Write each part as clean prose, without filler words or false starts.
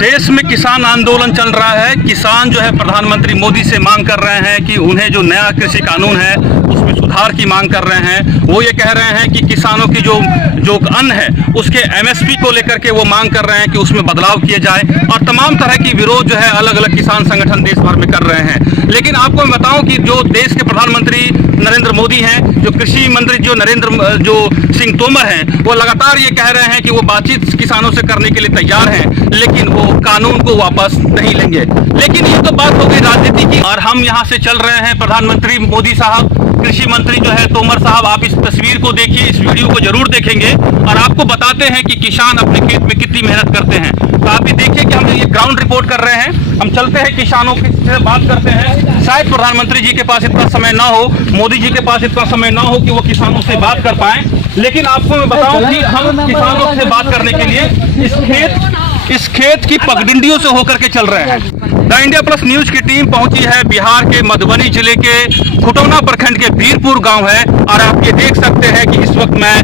देश में किसान आंदोलन चल रहा है। किसान जो है प्रधानमंत्री मोदी से मांग कर रहे हैं कि उन्हें जो नया कृषि कानून है उसमें सुधार की मांग कर रहे हैं। वो ये कह रहे हैं कि किसानों की जो अन्न है उसके एमएसपी को लेकर के वो मांग कर रहे हैं कि उसमें बदलाव किए जाए, और तमाम तरह की विरोध जो है अलग अलग किसान संगठन देश भर में कर रहे हैं। लेकिन आपको मैं बताऊं कि जो देश के प्रधानमंत्री नरेंद्र मोदी हैं, जो कृषि मंत्री जो सिंह तोमर हैं, वो लगातार ये कह रहे हैं कि वो बातचीत किसानों से करने के लिए तैयार हैं, लेकिन वो कानून को वापस नहीं लेंगे। लेकिन ये तो बात हो गई राजनीति की, और हम यहाँ से चल रहे हैं प्रधानमंत्री मोदी साहब, कृषि मंत्री जो है तोमर साहब, आप इस तस्वीर को देखिए, इस वीडियो को जरूर देखेंगे और आपको बताते हैं कि किसान अपने खेत में कितनी मेहनत करते हैं। तो आप ये देखिए कि हम ये ग्राउंड रिपोर्ट कर रहे हैं, हम चलते हैं किसानों से बात करते हैं। शायद प्रधानमंत्री जी के पास इतना समय ना हो, मोदी जी के पास इतना समय ना हो कि वो किसानों से बात कर पाए, लेकिन आपको मैं बताऊं कि हम किसानों से बात करने के लिए इस खेत की पगडंडियों से होकर के चल रहे हैं। द इंडिया प्लस न्यूज की टीम पहुंची है बिहार के मधुबनी जिले के खुटौना प्रखंड के वीरपुर गांव है, और आप ये देख सकते हैं कि इस वक्त मैं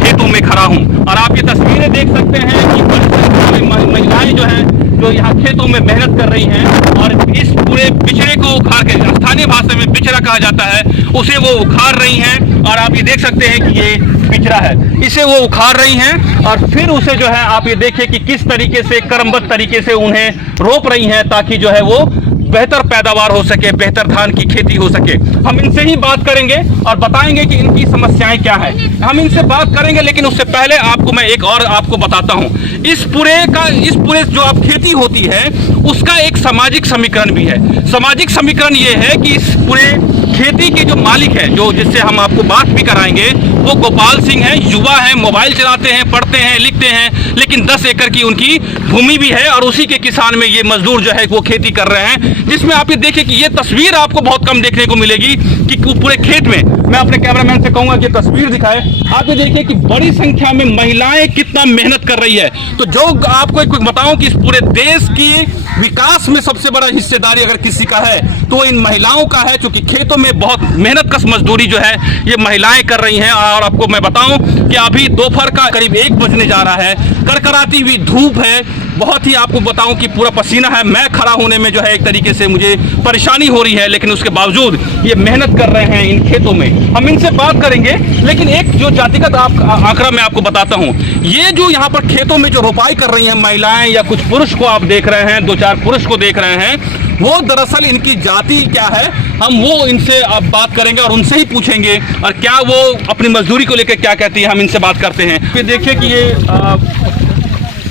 खेतों में खड़ा हूं, और आप ये तस्वीरें देख सकते हैं कि महिलाएं जो हैं जो यहाँ खेतों में मेहनत कर रही हैं, और इस पूरे बिचड़े को उखाड़ के, स्थानीय भाषा में बिचड़ा कहा जाता है, उसे वो उखाड़ रही हैं। और आप ये देख सकते हैं कि ये बिचड़ा है, इसे वो उखाड़ रही हैं और फिर उसे जो है आप ये देखिए कि किस तरीके से क्रमबद्ध तरीके से उन्हें रोप रही हैं, ताकि जो है वो बेहतर पैदावार हो सके, बेहतर धान की खेती हो सके। हम इनसे ही बात करेंगे और बताएंगे कि इनकी समस्याएं क्या है। हम इनसे बात करेंगे, लेकिन उससे पहले आपको मैं एक और आपको बताता हूं, इस पूरे जो आप खेती होती है उसका एक सामाजिक समीकरण भी है। सामाजिक समीकरण ये है कि इस पूरे खेती के जो मालिक है, जो जिससे हम आपको बात भी कराएंगे, वो गोपाल सिंह है, युवा है, मोबाइल चलाते हैं, पढ़ते हैं, लिखते हैं, लेकिन 10 एकड़ की उनकी भूमि भी है, और उसी के किसान में ये मजदूर जो है वो खेती कर रहे हैं। जिसमें आप ये देखिए कि ये तस्वीर आपको बहुत कम देखने को मिलेगी कि पूरे खेत में, मैं अपने कैमरामैन से कहूंगा कि तस्वीर दिखाए। आप ये देखिए कि बड़ी संख्या में महिलाएं कितना मेहनत कर रही है। तो जो आपको एक बताऊं कि इस पूरे देश की विकास में सबसे बड़ा हिस्सेदारी अगर किसी का है तो इन महिलाओं का है, क्योंकि खेतों में बहुत मेहनत कश मजदूरी जो है ये महिलाएं कर रही हैं। और आपको मैं बताऊं कि अभी दोपहर का करीब 1 बजने जा रहा है, कड़कड़ाती हुई धूप है, बहुत ही आपको बताऊं कि पूरा पसीना है, मैं खड़ा होने में जो है एक तरीके से मुझे परेशानी हो रही है, लेकिन उसके बावजूद ये मेहनत कर रहे हैं इन खेतों में। हम इनसे बात करेंगे, लेकिन एक जो जातिगत आंकड़ा मैं आपको बताता हूं, ये जो यहाँ पर खेतों में जो रोपाई कर रही हैं महिलाएं या कुछ पुरुष को आप देख रहे हैं, 2-4 पुरुष को देख रहे हैं, वो दरअसल इनकी जाति क्या है, हम वो इनसे अब बात करेंगे और उनसे ही पूछेंगे, और क्या वो अपनी मजदूरी को लेकर क्या कहती है, हम इनसे बात करते हैं। फिर देखिए कि ये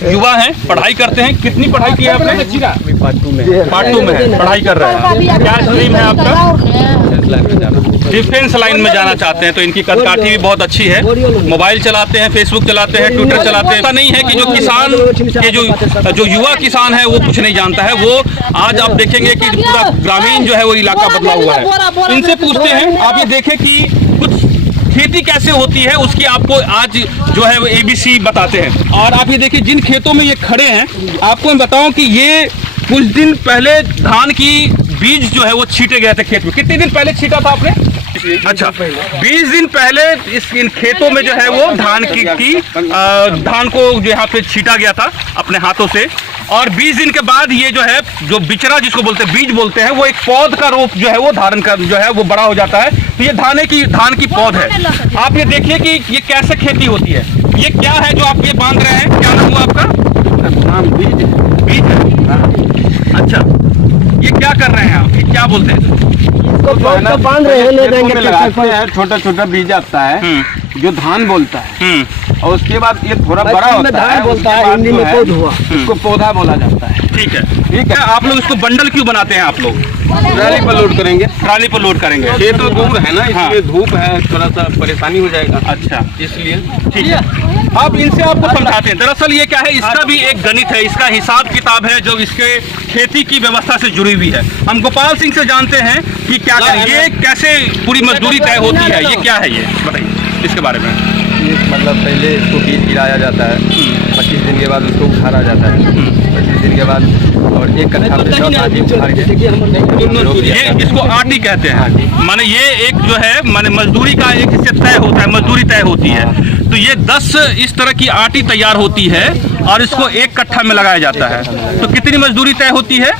युवा हैं, पढ़ाई करते हैं। कितनी पढ़ाई की है आपने? पार्ट 2 में है, पढ़ाई कर रहे हैं। क्या स्ट्रीम है आपका? डिफेंस लाइन में जाना चाहते हैं। तो इनकी कदकाठी भी बहुत अच्छी है, मोबाइल चलाते हैं, फेसबुक चलाते हैं, ट्विटर चलाते हैं। ऐसा नहीं है कि जो किसान के जो युवा किसान है वो कुछ नहीं जानता है। वो आज आप देखेंगे कि पूरा ग्रामीण जो है वो इलाका बदला हुआ है। इनसे पूछते हैं, आप ये देखें कि कुछ खेती कैसे होती है उसकी आपको आज जो है वो ABC बताते हैं। और आप ये देखिए जिन खेतों में ये खड़े हैं, आपको मैं बताऊं कि ये कुछ दिन पहले धान की बीज जो है वो छीटे गए थे खेत में। कितने दिन पहले छीटा था आपने? अच्छा, 20 दिन पहले इन खेतों में जो है वो धान को जो यहाँ पे छीटा गया था अपने हाथों से, और 20 दिन के बाद ये जो है जो बिचड़ा जिसको बोलते हैं, बीज बोलते हैं, वो एक पौध का रूप जो है वो धारण कर जो है वो बड़ा हो जाता है। तो ये धान की पौध है। आप ये देखिए कि ये कैसे खेती होती है। ये क्या है जो आप ये बांध रहे हैं, क्या नाम हुआ आपका? बीज है। अच्छा, ये क्या कर रहे हैं आप, ये क्या बोलते हैं? तो बांध रहे हैं, ले देंगे। छोटा छोटा बीज आता है जो धान बोलता है, और उसके बाद ये थोड़ा बड़ा होता है, हिंदी में पौधा हुआ, उसको पौधा बोला जाता है। ठीक है, ठीक है। आप लोग इसको बंडल क्यों बनाते हैं? आप लोग ट्राली पर लोड करेंगे। ट्राली पर लोड करेंगे। ये तो दूर है ना, इसलिए धूप है, थोड़ा सा परेशानी हो जाएगा। अच्छा, इसलिए ठीक है। आप इनसे आपको समझाते हैं। दरअसल ये क्या है, इसका भी एक गणित है, इसका हिसाब किताब है जो इसके खेती की व्यवस्था से जुड़ी हुई है। हम गोपाल सिंह से जानते हैं कि क्या ये कैसे पूरी मजदूरी तय होती है, ये क्या है, ये बताइए इसके बारे में। मतलब पहले इसको बीज गिराया जाता है, 25 दिन के बाद उसको उखाड़ा जाता है, 25 दिन के बाद, और एक कट्ठा पे 10 आदमी उखाड़ के ये इसको आटी कहते हैं। माने ये एक जो है माने मजदूरी का एक हिस्सा तय होता है, मजदूरी तय होती है। तो ये 10 इस तरह की आटी तैयार होती है, और इसको 1 कट्ठा में लगाया जाता है। तो कितनी मजदूरी तय होती है?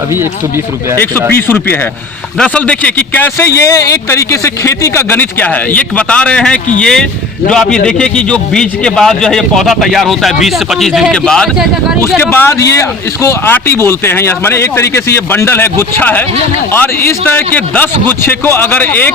अभी 120 रुपये 120 रुपये है। दरअसल देखिए कि कैसे ये एक तरीके से खेती का गणित क्या है, ये बता रहे हैं कि ये जो आप ये देखिए कि जो बीज के बाद जो है ये पौधा तैयार होता है 20 से 25 दिन के बाद, उसके बाद ये इसको आटी बोलते हैं, या माने एक तरीके से ये बंडल है, गुच्छा है, और इस तरह के 10 गुच्छे को अगर एक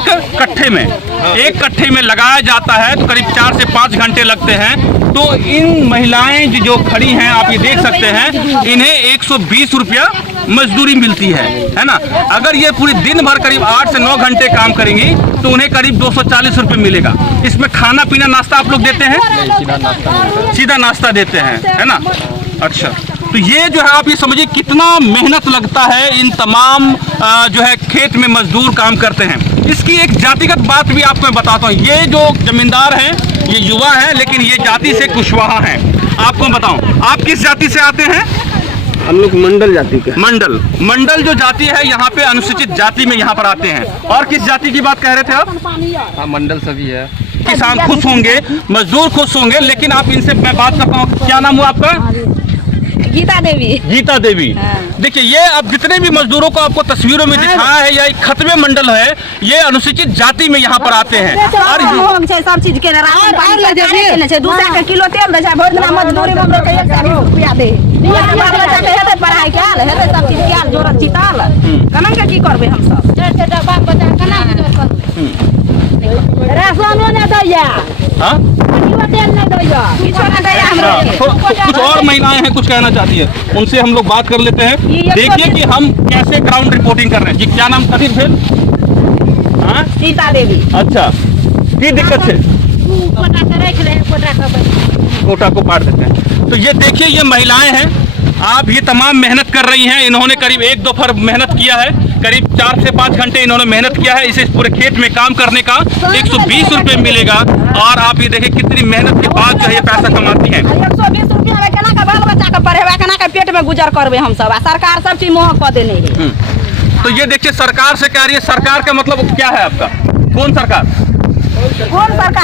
कट्ठे में लगाया जाता है तो करीब 4 से 5 घंटे लगते हैं। तो इन महिलाएं जो खड़ी हैं आप ये देख सकते हैं, इन्हें 120 रुपया मजदूरी मिलती है ना। अगर ये पूरे दिन भर करीब 8 से 9 घंटे काम करेंगी तो उन्हें करीब 240 रुपये मिलेगा। इसमें खाना पीना नाश्ता आप लोग देते हैं? सीधा नाश्ता देते हैं, है ना। अच्छा, तो ये जो है आप ये समझिए कितना मेहनत लगता है, इन तमाम जो है खेत में मजदूर काम करते हैं। इसकी एक जातिगत बात भी आपको मैं बताता हूँ। ये जो जमींदार हैं ये युवा हैं, लेकिन ये जाति से कुशवाहा हैं। आपको बताऊं, आप किस जाति से आते हैं? हम लोग मंडल जाति के। मंडल जो जाति है यहाँ पे अनुसूचित जाति में यहाँ पर आते हैं। और किस जाति की बात कह रहे थे आप? हाँ, मंडल सभी है। किसान खुश होंगे, मजदूर खुश होंगे, लेकिन आप इनसे मैं बात करता हूँ, क्या नाम हुआ आपका? गीता देवी। देखिए ये अब जितने भी मजदूरों को आपको तस्वीरों में दिखाया है, यह एक खतवे मंडल है, ये अनुसूचित जाति में यहाँ पर आते हैं। और सब चीज के किलो तेल मजदूरी पढ़ाई की करबे हम सब कुछ और महिलाएं हैं, कुछ कहना चाहती है, उनसे हम लोग बात कर लेते हैं। देखिए कि हम कैसे ग्राउंड रिपोर्टिंग कर रहे हैं। जी क्या नाम कथी थे? सीता देवी। अच्छा, की दिक्कत है? कोटा को काट देते हैं। तो ये देखिए ये महिलाएं हैं, आप ये तमाम मेहनत कर रही हैं। इन्होंने करीब 1 दोपहर मेहनत किया है, करीब 4 से 5 घंटे इन्होंने मेहनत किया है। इसे पूरे खेत में काम करने का 120 रुपये मिलेगा। और आप ये देखिए कितनी मेहनत के बाद जो है ये पैसा कमाती हैं। 120 रुपया में केना का बाल बच्चा का पढ़ेबा, केना का पेट में गुजर करबे हम सब। सरकार सब चीज मुँह कर देने है। तो ये देखिए सरकार से कह रही है, सरकार का मतलब क्या है आपका? कौन सरकार?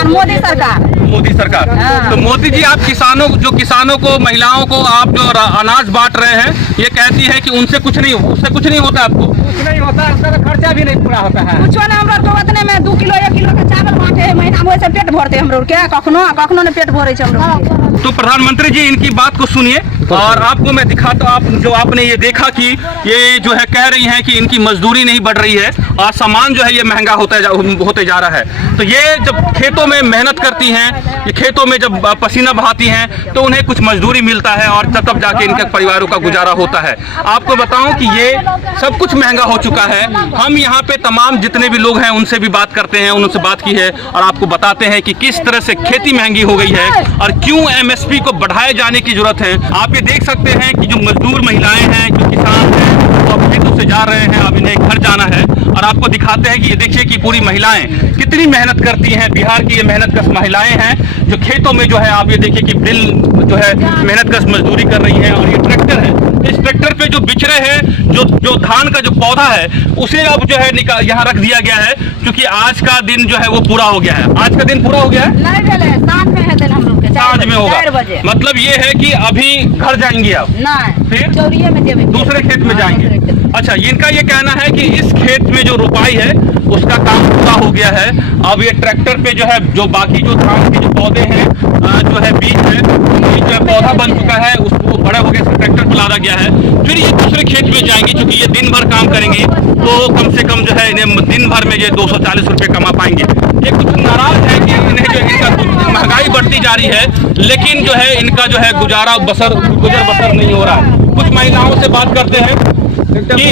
मोदी सरकार। तो मोदी जी आप किसानों को महिलाओं को आप जो अनाज बांट रहे हैं, ये कहती है कि उससे कुछ नहीं होता, आपको कुछ नहीं होता, उसका खर्चा भी नहीं पूरा होता है। कुछ ना, हम लोग तो उतने में 2 किलो 1 किलो का चावल बांटे हैं महीना में, पेट भरते हम लोग क्या कखनो ने पेट भरे हम लोग। तो प्रधानमंत्री जी इनकी बात को सुनिए और आपको मैं दिखाता हूँ। आप जो आपने ये देखा कि ये जो है कह रही हैं कि इनकी मजदूरी नहीं बढ़ रही है और सामान जो है ये महंगा होते जा रहा है। तो ये जब खेतों में मेहनत करती हैं, ये खेतों में जब पसीना बहाती हैं तो उन्हें कुछ मजदूरी मिलता है और तब जाके इनके परिवारों का गुजारा होता है। आपको बताऊं कि ये सब कुछ महंगा हो चुका है। हम यहाँ पे तमाम जितने भी लोग हैं उनसे भी बात करते हैं, उनसे बात की है और आपको बताते हैं कि किस तरह से खेती महंगी हो गई है और क्यों एमएसपी को बढ़ाए जाने की जरूरत है। आप ये देख सकते हैं कि जो मजदूर महिलाएं हैं, जो किसान हैं, वो अब खेतों से जा रहे हैं, अब इन्हें घर जाना है। और आपको दिखाते हैं कि ये देखिए कि पूरी महिलाएं कितनी मेहनत करती हैं। बिहार की ये मेहनतकश महिलाएं हैं जो खेतों में जो है आप ये देखिए कि दिल जो है मेहनतकश मजदूरी कर रही हैं। और ये ट्रैक्टर है, इस ट्रैक्टर पे जो बिचड़े हैं, जो धान का जो पौधा है उसे अब जो है यहाँ रख दिया गया है, क्योंकि आज का दिन जो है वो पूरा हो गया है। आज का दिन पूरा हो गया है, साँझ में होगा। मतलब ये है कि अभी घर जाएंगे आप, फिर दूसरे खेत में जाएंगे। अच्छा, इनका ये कहना है कि इस खेत में जो रुपाई है उसका काम पूरा हो गया है। अब ये ट्रैक्टर पे जो है जो बाकी जो धान के जो पौधे हैं, जो है बीज है, बीज जो पौधा बन चुका है उसको बड़ा हो गया, ट्रैक्टर पे लादा गया है। फिर ये दूसरे खेत में जाएंगे, क्योंकि ये दिन भर काम करेंगे तो कम से कम जो है इन्हें दिन भर में ये 240 रुपये कमा पाएंगे। ये कुछ नाराज है कि इन्हें जो इनका महंगाई बढ़ती जा रही है, लेकिन जो है इनका जो है गुजर बसर नहीं हो रहा है। कुछ महिलाओं से बात करते हैं कि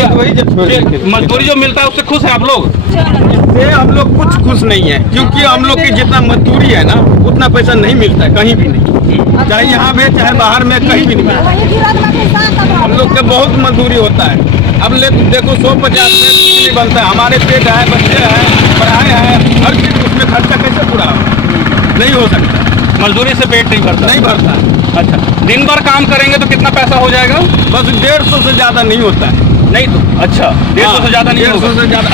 मजदूरी जो मिलता है उससे खुश है आप लोग? इससे हम लोग कुछ खुश नहीं है, क्योंकि हम लोग की जितना मजदूरी है ना उतना पैसा नहीं मिलता है कहीं भी नहीं, चाहे यहाँ में चाहे बाहर में, कहीं भी नहीं मिलता। हम लोग का बहुत मजदूरी होता है। अब देखो 150 में कुछ नहीं बनता है। हमारे पेट है, बच्चे हैं, पढ़ाई है, हर चीज, उसमें खर्चा कैसे पूरा नहीं हो सकता। मजदूरी से पेट नहीं भरता। अच्छा, दिन भर काम करेंगे तो कितना पैसा हो जाएगा? बस 150 से ज्यादा नहीं होता है। नहीं तो अच्छा 150 से ज्यादा नहीं, 150 से ज्यादा।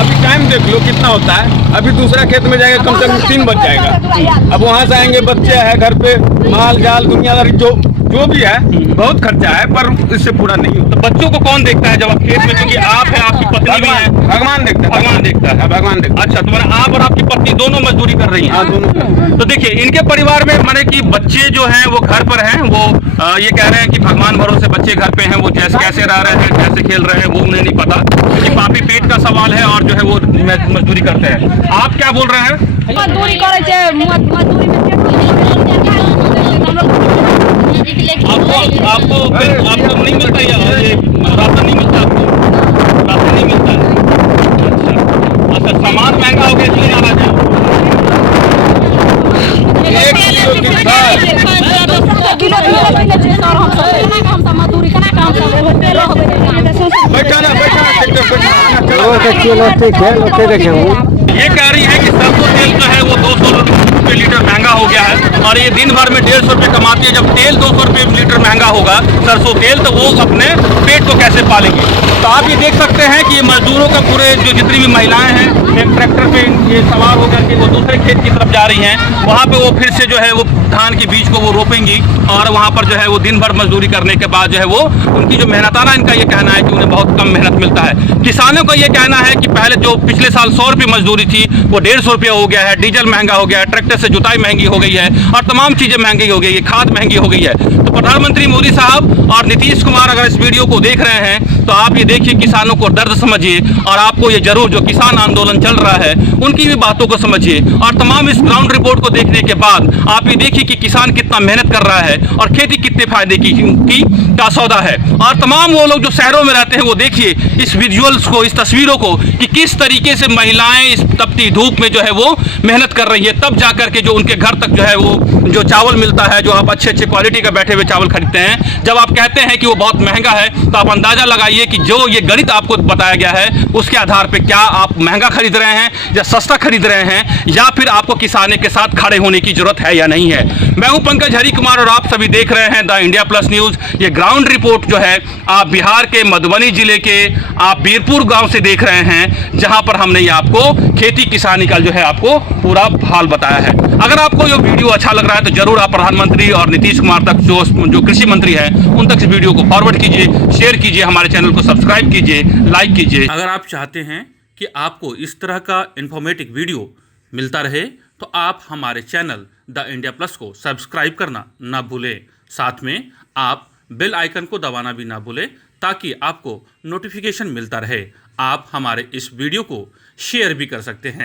अभी टाइम देख लो कितना होता है। अभी दूसरा खेत में जाएगा कम से कम 3 बज जाएगा। अब वहाँ से आएंगे, बच्चे हैं घर पे, माल जाल दुनियादारी जो जो भी है बहुत खर्चा है, पर इससे पूरा नहीं होता। तो बच्चों को कौन देखता है जब आप खेत में, क्योंकि आप है, आपकी पत्नी भी है? भगवान देखता है। भगवान देखता है। भगवान देखता है। अच्छा, तो मैंने आप और आपकी पत्नी दोनों मजदूरी कर रही हैं? हाँ, दोनों। तो देखिए, इनके परिवार में माने कि बच्चे जो हैं वो घर पर हैं, वो ये कह रहे हैं कि भगवान भरोसे बच्चे घर पे हैं, वो जैसे कैसे रह रहे हैं, कैसे खेल रहे हैं, वो उन्हें नहीं पता, क्योंकि पापी पेट का सवाल है और जो है वो मजदूरी करते हैं। आप क्या बोल रहे हैं? मजदूरी करे छे, मजदूरी में आपको नहीं मिलता ये राशन नहीं मिलता? आपको राशन नहीं मिलता है? अच्छा, सामान महंगा हो गया इसलिए नाराज है? ये कह रही है कि सरसों तेल जो है वो 200 रुपये लीटर महंगा हो गया है और ये दिन भर में 150 रुपये कमाती है। जब तेल 200 रुपये लीटर महंगा होगा सरसों तेल, तो वो अपने पेट को कैसे पालेंगे? तो आप ये देख सकते हैं कि ये मजदूरों का पूरे जो जितनी भी महिलाएं हैं, एक ट्रैक्टर पे ये सवार होकर के वो दूसरे खेत की तरफ जा रही हैं। वहाँ पे वो फिर से जो है वो धान के बीज को वो रोपेंगी और वहाँ पर जो है वो दिन भर मजदूरी करने के बाद जो है वो उनकी जो मेहनताना, इनका ये कहना है कि उन्हें बहुत कम मेहनत मिलता है। किसानों का ये कहना है कि पहले जो पिछले साल 100 रुपये मजदूरी थी वो 150 रुपये हो गया है, डीजल महंगा हो गया है, ट्रैक्टर से जुताई महंगी हो गई है और तमाम चीज़ें महंगी हो गई है, खाद महंगी हो गई है। तो प्रधानमंत्री मोदी साहब और नीतीश कुमार अगर इस वीडियो को देख रहे हैं तो आप ये देखिए, किसानों को दर्द समझिए और आपको ये जरूर जो किसान आंदोलन चल रहा है उनकी भी बातों को समझिए और तमाम इस ग्राउंड रिपोर्ट को देखने के बाद आप ये देखिए कि किसान कितना मेहनत कर रहा है और खेती कितने फायदे की का सौदा है। और तमाम वो लोग जो शहरों में रहते हैं वो देखिए इस विजुअल्स को, इस तस्वीरों को कि किस तरीके से महिलाएं इस तपती धूप में जो है वो मेहनत कर रही है, तब जाकर के जो उनके घर तक जो है वो जो चावल मिलता है, जो आप अच्छे क्वालिटी का बैठे हुए चावल खरीदते हैं। जब आप कहते हैं कि वो बहुत महंगा है तो आप अंदाजा लगाइए कि जो ये गणित आपको बताया गया है उसके आधार पर क्या आप महंगा खरीद रहे हैं या सस्ता खरीद रहे हैं, या फिर आपको किसानों के साथ खड़े होने की जरूरत है या नहीं है। मैं हूं पंकज हरी कुमार और आप सभी देख रहे हैं द इंडिया प्लस न्यूज। ये ग्राउंड रिपोर्ट जो है आप बिहार के मधुबनी जिले के आप बीरपुर गांव से देख रहे हैं, जहां पर हमने ये आपको खेती किसानी का जो है आपको पूरा हाल बताया है। अगर आपको ये वीडियो अच्छा लग रहा है तो जरूर आप प्रधानमंत्री और नीतीश कुमार तक जो कृषि मंत्री हैं उन तक इस वीडियो को फॉरवर्ड कीजिए, शेयर कीजिए, हमारे चैनल को सब्सक्राइब कीजिए, लाइक कीजिए। अगर आप चाहते हैं कि आपको इस तरह का इन्फॉर्मेटिव वीडियो मिलता रहे तो आप हमारे चैनल द इंडिया प्लस को सब्सक्राइब करना ना भूलें। साथ में आप बेल आइकन को दबाना भी ना भूलें ताकि आपको नोटिफिकेशन मिलता रहे। आप हमारे इस वीडियो को शेयर भी कर सकते हैं।